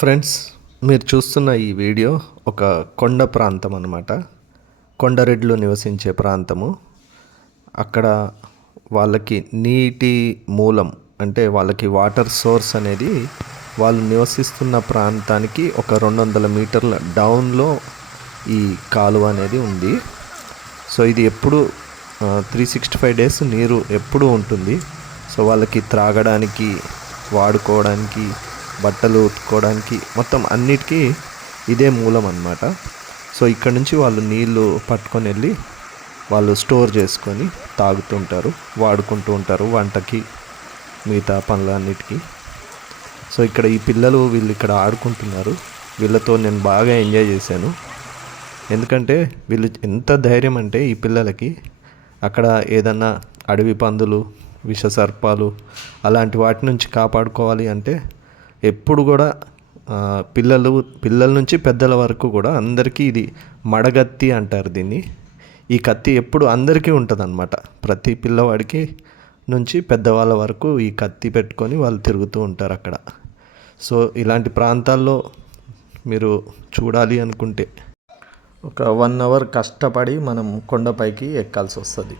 Friends, మీరు చూస్తున్న ఈ వీడియో ఒక కొండ ప్రాంతం అన్నమాట. కొండరెడ్లు నివసించే ప్రాంతము. అక్కడ వాళ్ళకి నీటి మూలం అంటే వాళ్ళకి వాటర్ సోర్స్ అనేది వాళ్ళు నివసిస్తున్న ప్రాంతానికి ఒక 200 మీటర్ల డౌన్లో ఈ కాలువ అనేది ఉంది. సో ఇది ఎప్పుడు 365 డేస్ నీరు ఎప్పుడూ ఉంటుంది. సో వాళ్ళకి త్రాగడానికి, వాడుకోవడానికి, బట్టలు ఉతుక్కోవడానికి మొత్తం అన్నిటికీ ఇదే మూలం అన్నమాట. సో ఇక్కడ నుంచి వాళ్ళు నీళ్ళు పట్టుకొని వెళ్ళి వాళ్ళు స్టోర్ చేసుకొని తాగుతుంటారు, వాడుకుంటూ ఉంటారు వంటకి, మిగతా పనులన్నిటికీ. సో ఇక్కడ ఈ పిల్లలు వీళ్ళు ఇక్కడ ఆడుకుంటున్నారు. వీళ్ళతో నేను బాగా ఎంజాయ్ చేశాను. ఎందుకంటే వీళ్ళు ఎంత ధైర్యం అంటే ఈ పిల్లలకి అక్కడ ఏదన్నా అడవి పందులు, విష సర్పాలు అలాంటి వాటి నుంచి కాపాడుకోవాలి అంటే ఎప్పుడు కూడా పిల్లల నుంచి పెద్దల వరకు కూడా అందరికీ ఇది మడగత్తి అంటారు దీన్ని. ఈ కత్తి ఎప్పుడు అందరికీ ఉంటుంది అన్నమాట. ప్రతి పిల్లవాడికి నుంచి పెద్దవాళ్ళ వరకు ఈ కత్తి పెట్టుకొని వాళ్ళు తిరుగుతూ ఉంటారు అక్కడ. సో ఇలాంటి ప్రాంతాల్లో మీరు చూడాలి అనుకుంటే ఒక 1 అవర్ కష్టపడి మనం కొండపైకి ఎక్కాల్సి వస్తుంది.